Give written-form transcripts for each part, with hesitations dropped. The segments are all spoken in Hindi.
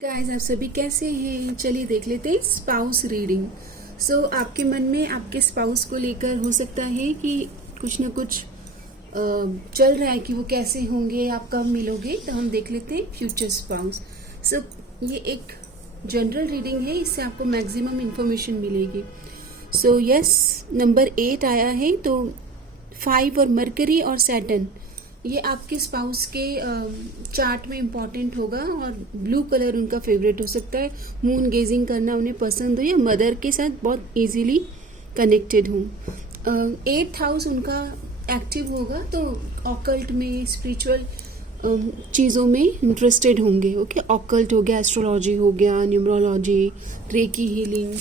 गाइस, आप सभी कैसे हैं? चलिए देख लेते हैं स्पाउस रीडिंग। आपके मन में आपके स्पाउस को लेकर हो सकता है कि कुछ ना कुछ चल रहा है कि वो कैसे होंगे, आप कब मिलोगे। तो हम देख लेते हैं फ्यूचर स्पाउस। सो ये एक जनरल रीडिंग है, इससे आपको मैक्सिमम इंफॉर्मेशन मिलेगी। यस, नंबर 8 आया है। तो 5 और मरकरी और सैटर्न, ये आपके स्पाउस के चार्ट में इम्पॉर्टेंट होगा और ब्लू कलर उनका फेवरेट हो सकता है। मून गेजिंग करना उन्हें पसंद हो या मदर के साथ बहुत इजीली कनेक्टेड हो। 8th हाउस उनका एक्टिव होगा, तो ऑकल्ट में, स्पिरिचुअल चीज़ों में इंटरेस्टेड होंगे। ओके, ऑकल्ट हो गया, एस्ट्रोलॉजी हो गया, न्यूमरोलॉजी, रेकी हीलिंग,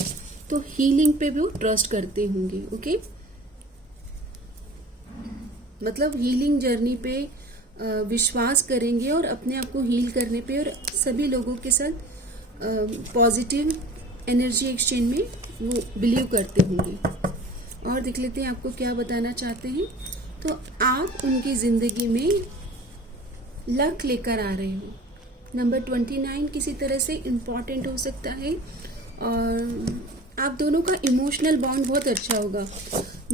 तो हीलिंग पे भी वो ट्रस्ट करते होंगे। ओके, मतलब हीलिंग जर्नी पे विश्वास करेंगे और अपने आप को हील करने पे और सभी लोगों के साथ पॉजिटिव एनर्जी एक्सचेंज में वो बिलीव करते होंगे। और देख लेते हैं आपको क्या बताना चाहते हैं। तो आप उनकी ज़िंदगी में लक लेकर आ रहे हो। नंबर 29 किसी तरह से इम्पॉर्टेंट हो सकता है और आप दोनों का इमोशनल बॉन्ड बहुत अच्छा होगा।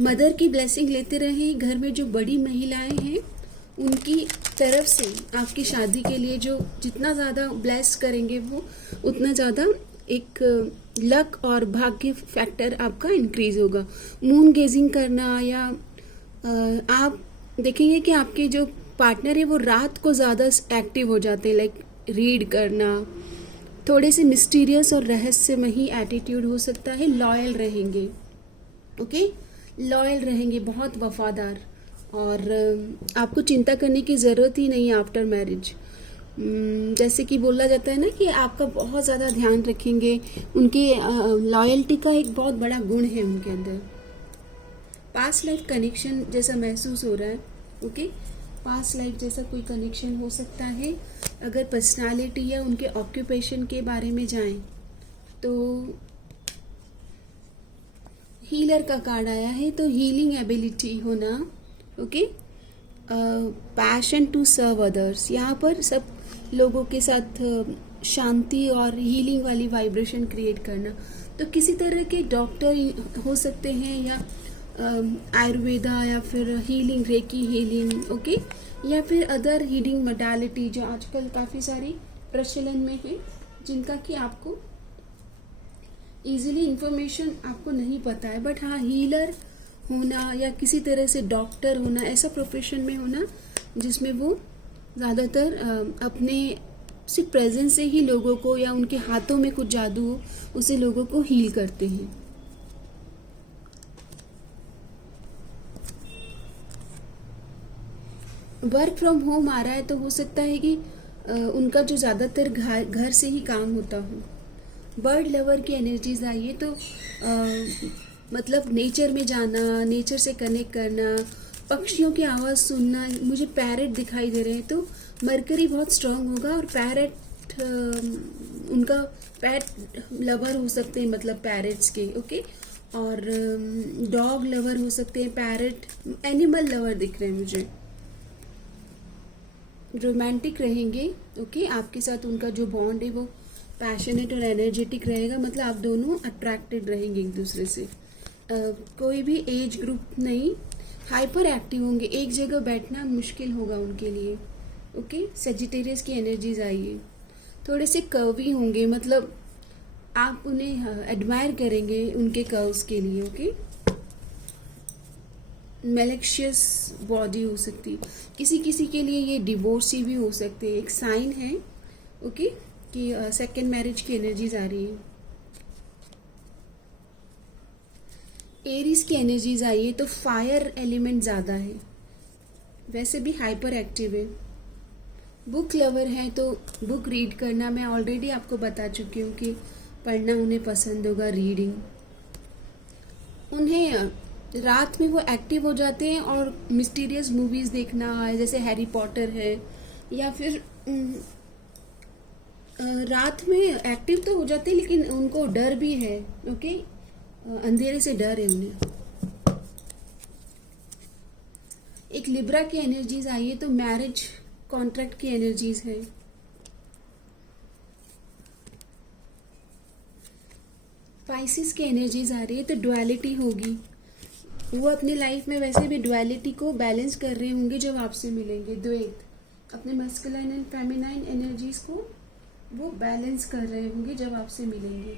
मदर की ब्लेसिंग लेते रहें। घर में जो बड़ी महिलाएं हैं उनकी तरफ से आपकी शादी के लिए जो जितना ज़्यादा ब्लेस करेंगे वो उतना ज़्यादा एक लक और भाग्य फैक्टर आपका इंक्रीज होगा। मून गेजिंग करना या आप देखेंगे कि आपके जो पार्टनर है वो रात को ज़्यादा एक्टिव हो जाते हैं, लाइक रीड करना, थोड़े से मिस्टीरियस और रहस्यमयी एटीट्यूड हो सकता है। लॉयल रहेंगे। ओके, लॉयल रहेंगे, बहुत वफादार, और आपको चिंता करने की ज़रूरत ही नहीं है आफ्टर मैरिज। जैसे कि बोला जाता है ना कि आपका बहुत ज़्यादा ध्यान रखेंगे। उनके लॉयल्टी का एक बहुत बड़ा गुण है उनके अंदर। पास्ट लाइफ कनेक्शन जैसा महसूस हो रहा है। ओके, पास्ट लाइफ जैसा कोई कनेक्शन हो सकता है। अगर पर्सनालिटी या उनके ऑक्यूपेशन के बारे में जाएं तो हीलर का कार्ड आया है, तो हीलिंग एबिलिटी होना। Okay, passion to serve others, यहाँ पर सब लोगों के साथ शांति और हीलिंग वाली वाइब्रेशन क्रिएट करना। तो किसी तरह के डॉक्टर हो सकते हैं या आयुर्वेदा या फिर हीलिंग, रेकी हीलिंग। ओके, या फिर अदर हीलिंग मोडालिटी जो आजकल काफ़ी सारी प्रचलन में है, जिनका कि आपको इजीली इंफॉर्मेशन आपको नहीं पता है। बट हाँ, हीलर होना या किसी तरह से डॉक्टर होना, ऐसा प्रोफेशन में होना जिसमें वो ज़्यादातर अपने सिर्फ प्रेजेंस से ही लोगों को या उनके हाथों में कुछ जादू हो उसे लोगों को हील करते हैं। वर्क फ्रॉम होम आ रहा है, तो हो सकता है कि उनका जो ज़्यादातर घर से ही काम होता हो। बर्ड लवर की एनर्जीज आई है, तो मतलब नेचर में जाना, नेचर से कनेक्ट करना, पक्षियों की आवाज़ सुनना। मुझे पैरेट दिखाई दे रहे हैं, तो मरकरी बहुत स्ट्रांग होगा और पैरेट उनका पैट लवर हो सकते हैं, मतलब पैरेट्स के। ओके, और डॉग लवर हो सकते हैं, पैरेट एनिमल लवर दिख रहे हैं मुझे। रोमांटिक रहेंगे। ओके, आपके साथ उनका जो बॉन्ड है वो पैशनेट और एनर्जेटिक रहेगा, मतलब आप दोनों अट्रैक्टेड रहेंगे एक दूसरे से। कोई भी एज ग्रुप नहीं, हाइपर एक्टिव होंगे, एक जगह बैठना मुश्किल होगा उनके लिए। ओके, सेजिटेरियस की एनर्जीज आई है। थोड़े से कर्वी होंगे, मतलब आप उन्हें एडमायर करेंगे उनके कर्व्स के लिए। ओके, मेलेक्शियस बॉडी हो सकती, किसी किसी के लिए ये डिवोर्सी भी हो सकते हैं। एक साइन है ओके कि सेकेंड मैरिज की एनर्जीज आ रही है। एरीज की एनर्जीज आई है, तो फायर एलिमेंट ज़्यादा है, वैसे भी हाइपर एक्टिव है। बुक लवर है, तो बुक रीड करना मैं ऑलरेडी आपको बता चुकी हूँ कि पढ़ना उन्हें पसंद होगा, रीडिंग। उन्हें रात में वो एक्टिव हो जाते हैं और मिस्टीरियस मूवीज़ देखना है, जैसे हैरी पॉटर है, या फिर रात में एक्टिव तो हो जाते हैं लेकिन उनको डर भी है। ओके, अंधेरे से डर है उन्हें। एक लिब्रा की एनर्जीज आई है, तो मैरिज कॉन्ट्रैक्ट की एनर्जीज है। स्पाइसिस की एनर्जीज आ रही है तो डुअलिटी होगी। वो अपनी लाइफ में वैसे भी डुअलिटी को बैलेंस कर रहे होंगे जब आपसे मिलेंगे। द्वैत, अपने मस्कुलाइन एंड फेमिनाइन एनर्जीज को वो बैलेंस कर रहे होंगे जब आपसे मिलेंगे।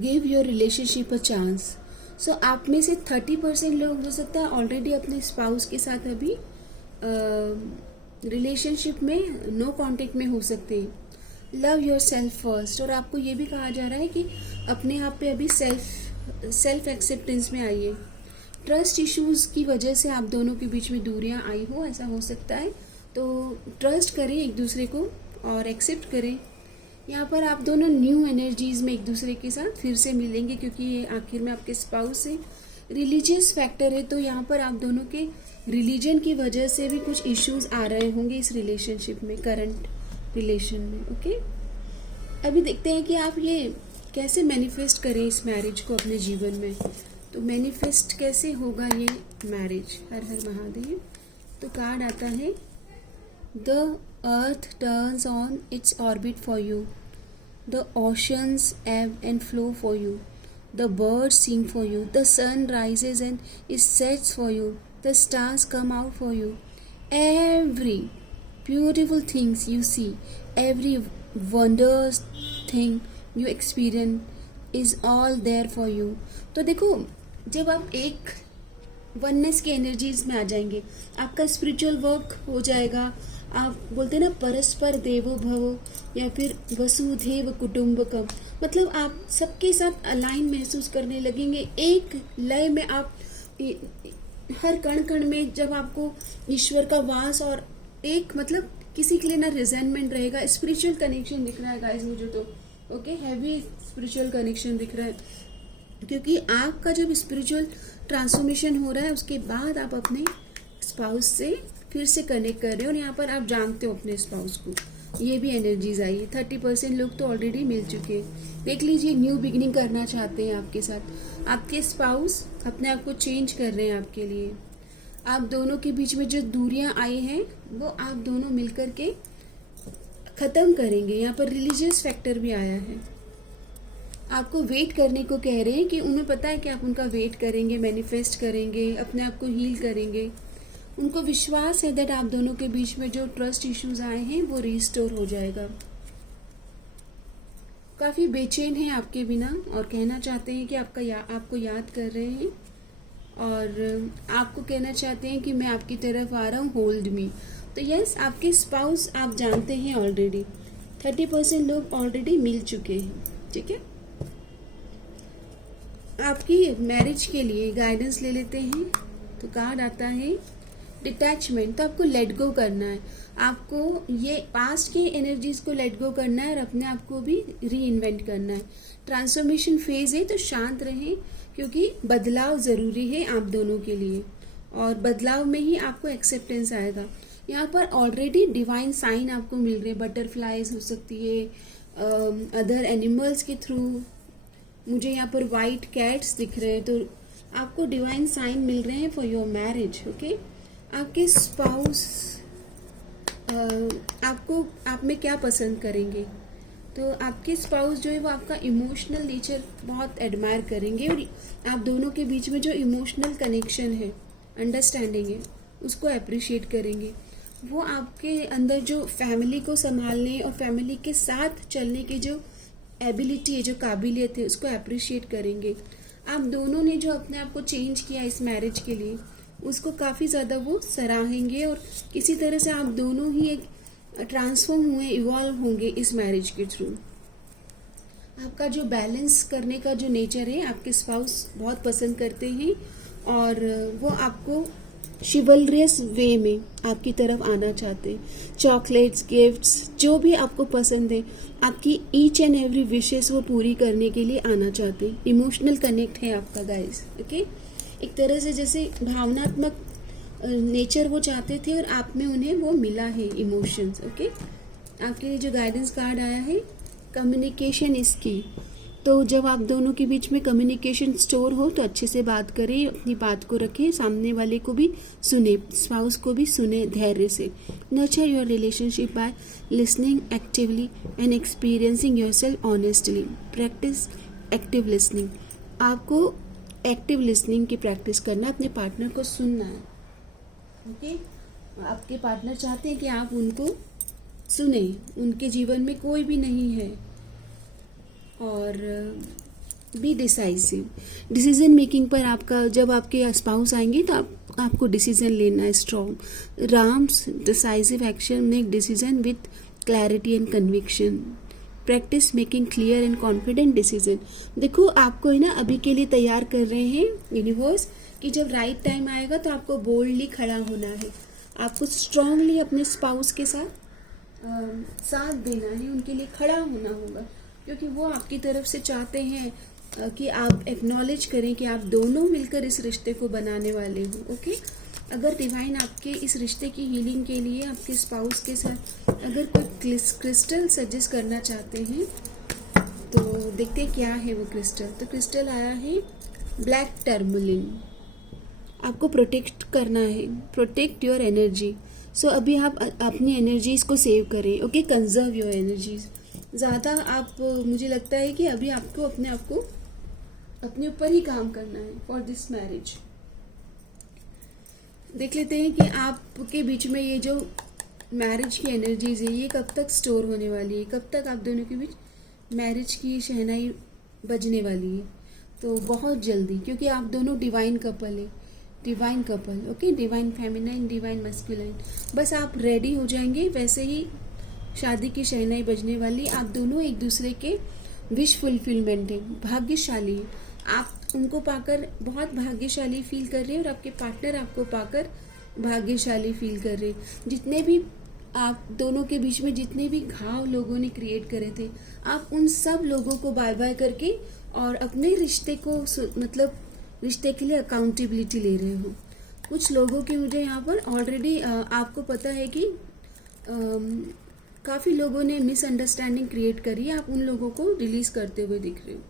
Give your relationship a chance. So आप में से 30% लोग हो सकता है ऑलरेडी अपने स्पाउस के साथ अभी रिलेशनशिप में नो कांटेक्ट में हो सकते हैं। Love your self first. और आपको ये भी कहा जा रहा है कि अपने आप पे अभी सेल्फ एक्सेप्टेंस में आइए। ट्रस्ट इश्यूज की वजह से आप दोनों के बीच में दूरियां आई हो, ऐसा हो सकता है, तो ट्रस्ट करें एक दूसरे को और एक्सेप्ट करें। यहाँ पर आप दोनों न्यू एनर्जीज में एक दूसरे के साथ फिर से मिलेंगे, क्योंकि ये आखिर में आपके स्पाउस से रिलीजियस फैक्टर है, तो यहाँ पर आप दोनों के रिलीजन की वजह से भी कुछ इश्यूज आ रहे होंगे इस रिलेशनशिप में, करंट रिलेशन में। ओके, अभी देखते हैं कि आप ये कैसे मैनिफेस्ट करें इस मैरिज को अपने जीवन में। तो मैनिफेस्ट कैसे होगा ये मैरिज। हर हर महादेव। तो कार्ड आता है, the earth turns on its orbit for you, the oceans ebb and flow for you, the birds sing for you, the sun rises and it sets for you, the stars come out for you. Every beautiful things you see, every wondrous thing you experience is all there for you. तो देखो, जब आप एक वननेस की एनर्जीज में आ जाएंगे, आपका स्पिरिचुअल वर्क हो जाएगा। आप बोलते हैं ना, परस्पर देवो भव या फिर वसुधैव कुटुंबकम, मतलब आप सबके साथ अलाइन महसूस करने लगेंगे। एक लय में आप हर कण कण में जब आपको ईश्वर का वास और एक मतलब किसी के लिए ना रिजेंटमेंट रहेगा। स्पिरिचुअल कनेक्शन दिख रहा है गाइस मुझे तो। ओके, हैवी स्पिरिचुअल कनेक्शन दिख रहा है, क्योंकि आपका जब स्पिरिचुअल ट्रांसफॉर्मेशन हो रहा है उसके बाद आप अपने स्पाउस से फिर से कनेक्ट कर रहे हो और यहाँ पर आप जानते हो अपने स्पाउस को। ये भी एनर्जीज आई है। 30% लोग तो ऑलरेडी मिल चुके हैं। देख लीजिए, न्यू बिगिनिंग करना चाहते हैं आपके साथ। आपके स्पाउस अपने आप को चेंज कर रहे हैं आपके लिए। आप दोनों के बीच में जो दूरियां आई हैं वो आप दोनों मिलकर के खत्म करेंगे। यहाँ पर रिलीजियस फैक्टर भी आया है। आपको वेट करने को कह रहे हैं कि उन्हें पता है कि आप उनका वेट करेंगे, मैनिफेस्ट करेंगे, अपने आप को हील करेंगे। उनको विश्वास है दैट आप दोनों के बीच में जो ट्रस्ट इश्यूज आए हैं वो रिस्टोर हो जाएगा। काफी बेचैन है आपके बिना और कहना चाहते हैं कि आपको याद कर रहे हैं और आपको कहना चाहते हैं कि मैं आपकी तरफ आ रहा हूँ, होल्ड मी। तो यस, आपके स्पाउस आप जानते हैं ऑलरेडी। 30% लोग ऑलरेडी मिल चुके हैं। ठीक है, आपकी मैरिज के लिए गाइडेंस ले लेते हैं। तो कार्ड आता है डिटैचमेंट। तो आपको लेट गो करना है। आपको ये पास्ट की एनर्जीज को लेट गो करना है और अपने आप को भी री इन्वेंट करना है। ट्रांसफॉर्मेशन फेज है, तो शांत रहें, क्योंकि बदलाव ज़रूरी है आप दोनों के लिए और बदलाव में ही आपको एक्सेप्टेंस आएगा। यहाँ पर ऑलरेडी डिवाइन साइन आपको मिल रहे हैं। बटरफ्लाइज हो सकती है, अदर एनिमल्स के थ्रू। मुझे यहाँ पर वाइट कैट्स दिख रहे हैं, तो आपको डिवाइन साइन मिल रहे हैं फॉर योर मैरिज। ओके, आपके स्पाउस आप में क्या पसंद करेंगे। तो आपके स्पाउस जो है वो आपका इमोशनल नेचर बहुत एडमायर करेंगे और आप दोनों के बीच में जो इमोशनल कनेक्शन है, अंडरस्टैंडिंग है, उसको अप्रिशिएट करेंगे। वो आपके अंदर जो फैमिली को संभालने और फैमिली के साथ चलने की जो एबिलिटी है, जो काबिलियत है, उसको अप्रिशिएट करेंगे। आप दोनों ने जो अपने आप को चेंज किया इस मैरिज के लिए, उसको काफ़ी ज़्यादा वो सराहेंगे और किसी तरह से आप दोनों ही एक ट्रांसफॉर्म हुए, इवॉल्व होंगे इस मैरिज के थ्रू। आपका जो बैलेंस करने का जो नेचर है आपके स्पाउस बहुत पसंद करते हैं और वो आपको शिवलरियस वे में आपकी तरफ आना चाहते हैं। चॉकलेट्स, गिफ्ट्स, जो भी आपको पसंद है, आपकी ईच एंड एवरी विशेस वो पूरी करने के लिए आना चाहते हैं। इमोशनल कनेक्ट है आपका गाइस। ओके, एक तरह से जैसे भावनात्मक नेचर वो चाहते थे और आप में उन्हें वो मिला है, इमोशंस। ओके, आपके लिए जो गाइडेंस कार्ड आया है, कम्युनिकेशन इज की। तो जब आप दोनों के बीच में कम्युनिकेशन स्टोर हो तो अच्छे से बात करें, अपनी बात को रखें, सामने वाले को भी सुने, स्पाउस को भी सुने धैर्य से। Nurture your relationship by listening actively and experiencing yourself honestly. Practice active listening. आपको एक्टिव लिसनिंग की प्रैक्टिस करना है, अपने पार्टनर को सुनना है। ओके, आपके पार्टनर चाहते हैं कि आप उनको सुने, उनके जीवन में कोई भी नहीं है। और बी डिसाइसिव। डिसीजन मेकिंग पर आपका, जब आपके स्पाउस आएंगे तो आपको डिसीजन लेना है strong. Ram's decisive action make decision with clarity and conviction. Practice making clear and confident decision. देखो, आपको है ना अभी के लिए तैयार कर रहे हैं यूनिवर्स कि जब राइट टाइम आएगा तो आपको बोल्डली खड़ा होना है, आपको स्ट्रांगली अपने स्पाउस के साथ साथ देना है, उनके लिए खड़ा होना होगा, क्योंकि वो आपकी तरफ से चाहते हैं कि आप एक्नॉलेज करें कि आप दोनों मिलकर इस रिश्ते को बनाने वाले हो। ओके, अगर डिवाइन आपके इस रिश्ते की हीलिंग के लिए आपके स्पाउस के साथ अगर कोई क्रिस्टल सजेस्ट करना चाहते हैं तो देखते हैं क्या है वो क्रिस्टल। तो क्रिस्टल आया है ब्लैक टर्मलिन। आपको प्रोटेक्ट करना है, प्रोटेक्ट योर एनर्जी। सो अभी आप अपनी एनर्जीज को सेव करें। Okay, conserve your energies. ज़्यादा आप, मुझे लगता है कि अभी आपको अपने आप को अपने ऊपर ही काम करना है फॉर दिस मैरिज। देख लेते हैं कि आपके बीच में ये जो मैरिज की एनर्जीज है ये कब तक स्टोर होने वाली है, कब तक आप दोनों के बीच मैरिज की शहनाई बजने वाली है। तो बहुत जल्दी, क्योंकि आप दोनों डिवाइन कपल है, divine couple. Okay, divine feminine, divine masculine. बस आप रेडी हो जाएंगे, वैसे ही शादी की शहनाई बजने वाली। आप दोनों एक दूसरे के विश फुलफिलमेंट है, भाग्यशाली है। आप उनको पाकर बहुत भाग्यशाली फील कर रहे हैं और आपके पार्टनर आपको पाकर भाग्यशाली फील कर रहे हैं। जितने भी आप दोनों के बीच में जितने भी घाव लोगों ने क्रिएट करे थे, आप उन सब लोगों को बाय बाय करके और अपने रिश्ते को मतलब रिश्ते के लिए अकाउंटेबिलिटी ले रहे हो। कुछ लोगों की मुझे यहाँ पर ऑलरेडी आपको पता है कि काफ़ी लोगों ने मिसअंडरस्टैंडिंग क्रिएट करी है, आप उन लोगों को रिलीज करते हुए दिख रहे हो।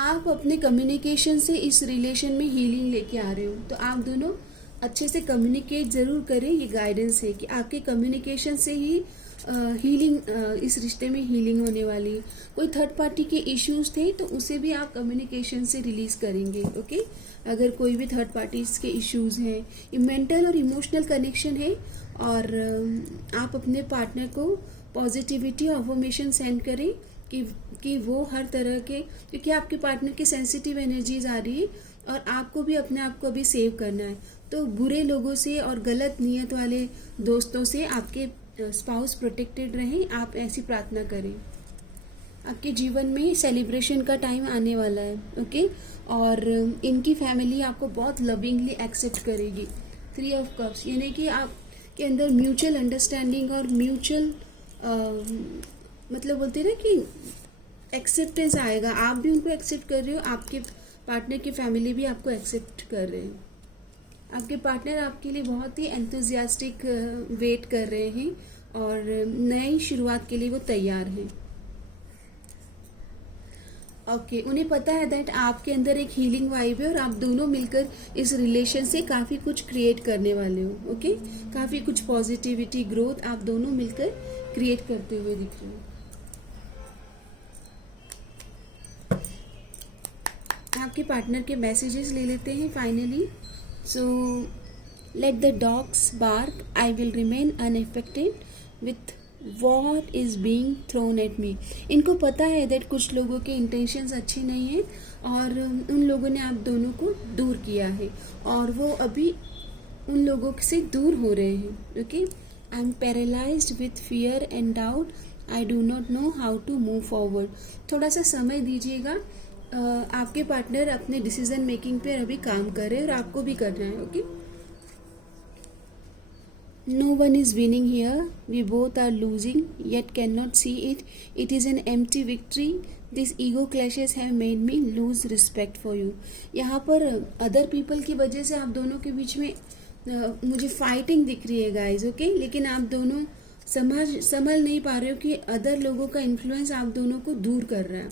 आप अपने कम्युनिकेशन से इस रिलेशन में हीलिंग लेके आ रहे हो, तो आप दोनों अच्छे से कम्युनिकेट ज़रूर करें। ये गाइडेंस है कि आपके कम्युनिकेशन से ही हीलिंग, इस रिश्ते में हीलिंग होने वाली है। कोई थर्ड पार्टी के इश्यूज थे तो उसे भी आप कम्युनिकेशन से रिलीज करेंगे। ओके, अगर कोई भी थर्ड पार्टीज के इश्यूज हैं, ये मेंटल और इमोशनल कनेक्शन है। और आप अपने पार्टनर को पॉजिटिविटी और अफर्मेशन सेंड करें कि वो हर तरह के, क्योंकि आपके पार्टनर की सेंसिटिव एनर्जीज आ रही है और आपको भी अपने आप को अभी सेव करना है। तो बुरे लोगों से और गलत नीयत वाले दोस्तों से आपके स्पाउस प्रोटेक्टेड रहें, आप ऐसी प्रार्थना करें। आपके जीवन में सेलिब्रेशन का टाइम आने वाला है। ओके, और इनकी फैमिली आपको बहुत लविंगली एक्सेप्ट करेगी। 3 ऑफ कप्स, यानी कि आपके अंदर म्यूचुअल अंडरस्टैंडिंग और म्यूचुअल मतलब बोलते हैं ना कि एक्सेप्टेंस आएगा। आप भी उनको एक्सेप्ट कर रहे हो, आपके पार्टनर की फैमिली भी आपको एक्सेप्ट कर रहे हैं। आपके पार्टनर आपके लिए बहुत ही एंथुजियास्टिक वेट कर रहे हैं और नई शुरुआत के लिए वो तैयार हैं। ओके, उन्हें पता है दैट आपके अंदर एक हीलिंग वाइब है और आप दोनों मिलकर इस रिलेशन से काफ़ी कुछ क्रिएट करने वाले हो। ओके, काफ़ी कुछ पॉजिटिविटी, ग्रोथ आप दोनों मिलकर क्रिएट करते हुए दिख रहे हो। आपके पार्टनर के मैसेजेस ले लेते हैं finally. So let the dogs bark, I will remain unaffected with what is being thrown at me. इनको पता है दैट कुछ लोगों के इंटेंशंस अच्छी नहीं है और उन लोगों ने आप दोनों को दूर किया है और वो अभी उन लोगों से दूर हो रहे हैं। Okay, I am paralysed with fear and doubt, I do not know how to move forward. थोड़ा सा समय दीजिएगा। आपके पार्टनर अपने डिसीजन मेकिंग पे अभी काम कर रहे हैं और आपको भी करना है। Okay, no one is winning here, we both are losing yet cannot see it. It is an empty victory. These ego clashes have made me lose respect for you. यहाँ पर अदर पीपल की वजह से आप दोनों के बीच में मुझे फाइटिंग दिख रही है गाइज। ओके, लेकिन आप दोनों समझ नहीं पा रहे हो कि अदर लोगों का इन्फ्लुएंस आप दोनों को दूर कर रहा है,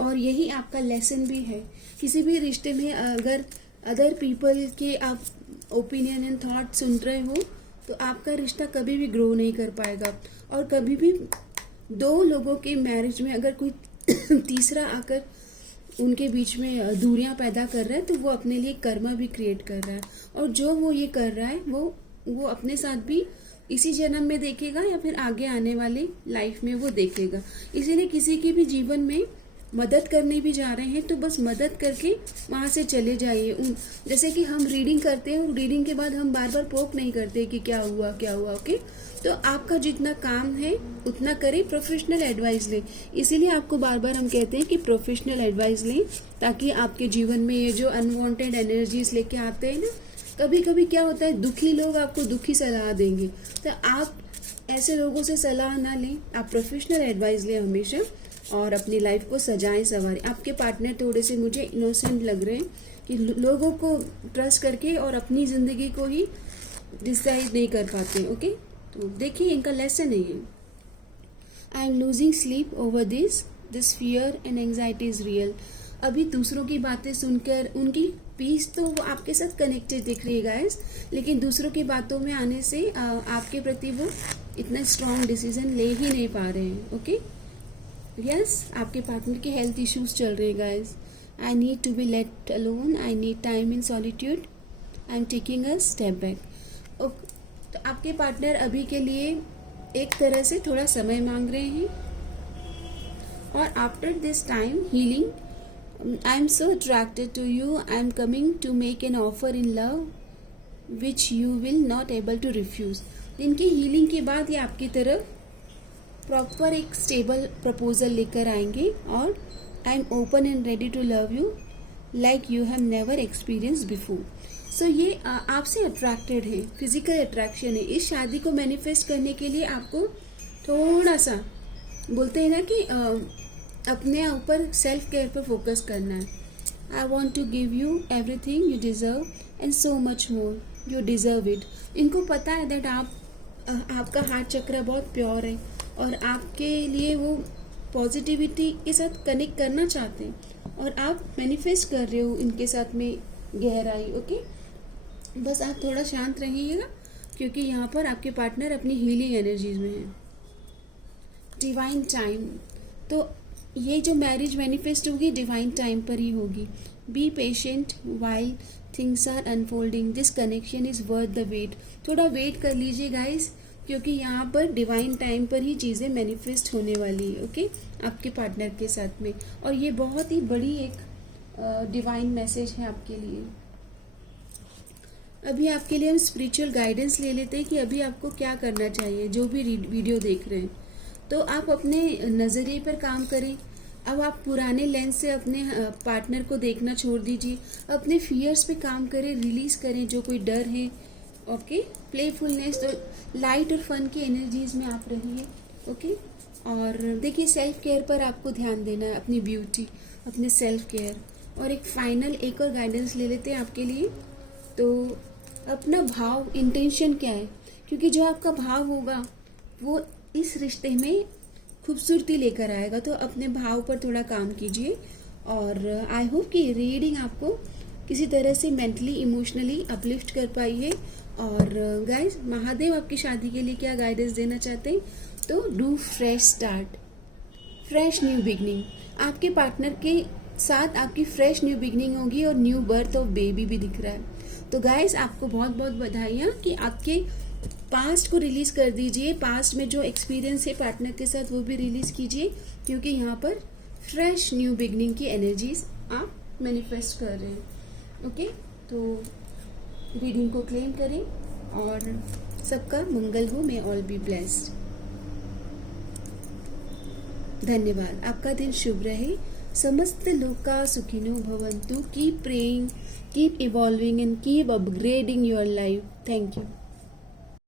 और यही आपका लेसन भी है। किसी भी रिश्ते में अगर अदर पीपल के आप ओपिनियन एंड थॉट सुन रहे हो तो आपका रिश्ता कभी भी ग्रो नहीं कर पाएगा। और कभी भी दो लोगों के मैरिज में अगर कोई तीसरा आकर उनके बीच में दूरियां पैदा कर रहा है तो वो अपने लिए कर्मा भी क्रिएट कर रहा है, और जो वो ये कर रहा है वो अपने साथ भी इसी जन्म में देखेगा या फिर आगे आने वाली लाइफ में वो देखेगा। इसीलिए किसी की भी जीवन में मदद करने भी जा रहे हैं तो बस मदद करके वहाँ से चले जाइए। जैसे कि हम रीडिंग करते हैं और रीडिंग के बाद हम बार बार पोक नहीं करते कि क्या हुआ ओके। तो आपका जितना काम है उतना करें, प्रोफेशनल एडवाइस लें। इसीलिए आपको बार बार हम कहते हैं कि प्रोफेशनल एडवाइस लें, ताकि आपके जीवन में ये जो अनवांटेड एनर्जीज लेके आते हैं ना, कभी कभी क्या होता है दुखी लोग आपको दुखी सलाह देंगे, तो आप ऐसे लोगों से सलाह ना लें, आप प्रोफेशनल एडवाइस लें हमेशा और अपनी लाइफ को सजाएं संवारें। आपके पार्टनर थोड़े से मुझे इनोसेंट लग रहे हैं कि लोगों को ट्रस्ट करके और अपनी ज़िंदगी को ही डिसाइड नहीं कर पाते। ओके, तो देखिए इनका लेसन है ये। I am losing sleep over this fear and anxiety is real. अभी दूसरों की बातें सुनकर उनकी पीस तो वो आपके साथ कनेक्टेड दिख रही है गाइस, लेकिन दूसरों की बातों में आने से आपके प्रति वो इतना स्ट्रॉन्ग डिसीजन ले ही नहीं पा रहे हैं। ओके, यस, आपके पार्टनर के हेल्थ इश्यूज चल रहे हैं guys. I need to be let alone, I need time in solitude, I am taking a step back. तो आपके पार्टनर अभी के लिए एक तरह से थोड़ा समय मांग रहे हैं, और after this time healing I am so attracted to you. I am coming to make an offer in love which you will not able to refuse. इनकी हीलिंग के बाद ये आपकी तरफ प्रॉपर एक स्टेबल प्रपोजल लेकर आएंगे, और I am open and ready to love you like you have never experience before. So ये आपसे अट्रैक्टेड है, फिजिकल अट्रैक्शन है। इस शादी को मैनिफेस्ट करने के लिए आपको थोड़ा सा बोलते हैं ना कि अपने ऊपर सेल्फ केयर पर फोकस करना है। I want to give you everything you deserve and so much more, you deserve it. इनको पता है दैट आपका हार्ट चक्र बहुत प्योर है और आपके लिए वो पॉजिटिविटी के साथ कनेक्ट करना चाहते हैं, और आप मैनिफेस्ट कर रहे हो इनके साथ में गहराई। ओके, बस आप थोड़ा शांत रहिएगा क्योंकि यहाँ पर आपके पार्टनर अपनी हीलिंग एनर्जीज में है। डिवाइन टाइम, तो ये जो मैरिज मैनिफेस्ट होगी डिवाइन टाइम पर ही होगी। Be patient while things are unfolding, this connection is worth the wait. थोड़ा वेट कर लीजिए गाइस, क्योंकि यहाँ पर डिवाइन टाइम पर ही चीज़ें मैनिफेस्ट होने वाली है। ओके, आपके पार्टनर के साथ में, और ये बहुत ही बड़ी एक डिवाइन मैसेज है आपके लिए। अभी आपके लिए हम स्पिरिचुअल गाइडेंस ले लेते हैं कि अभी आपको क्या करना चाहिए। जो भी वीडियो देख रहे हैं तो आप अपने नज़रिए पर काम करें। अब आप पुराने लेंस से अपने पार्टनर को देखना छोड़ दीजिए, अपने फियर्स पे काम करें, रिलीज़ करें जो कोई डर है। ओके, प्लेफुलनेस, तो लाइट और फन की एनर्जीज में आप रहिए। ओके, और देखिए सेल्फ केयर पर आपको ध्यान देना है, अपनी ब्यूटी, अपने सेल्फ केयर। और एक और गाइडेंस ले लेते हैं आपके लिए। तो अपना भाव, इंटेंशन क्या है, क्योंकि जो आपका भाव होगा वो इस रिश्ते में खूबसूरती लेकर आएगा। तो अपने भाव पर थोड़ा काम कीजिए, और आई होप कि रीडिंग आपको किसी तरह से मेंटली इमोशनली अपलिफ्ट कर पाई है। और गाइस, महादेव आपकी शादी के लिए क्या गाइडेंस देना चाहते हैं, तो do fresh start, fresh new beginning. आपके पार्टनर के साथ आपकी फ्रेश न्यू बिगनिंग होगी, और न्यू बर्थ ऑफ बेबी भी दिख रहा है। तो गाइस, आपको बहुत बहुत बधाइयाँ कि आपके पास्ट को रिलीज कर दीजिए। पास्ट में जो एक्सपीरियंस है पार्टनर के साथ वो भी रिलीज कीजिए, क्योंकि यहाँ पर फ्रेश न्यू बिगनिंग की एनर्जीज आप मैनिफेस्ट कर रहे हैं। ओके, तो रीडिंग को क्लेम करें और सबका मंगल हो। मे ऑल बी ब्लेस्ड। धन्यवाद। आपका दिन शुभ रहे। समस्त लोका सुखिनो भवन्तु। Keep praying, keep evolving and keep upgrading your life. Thank you.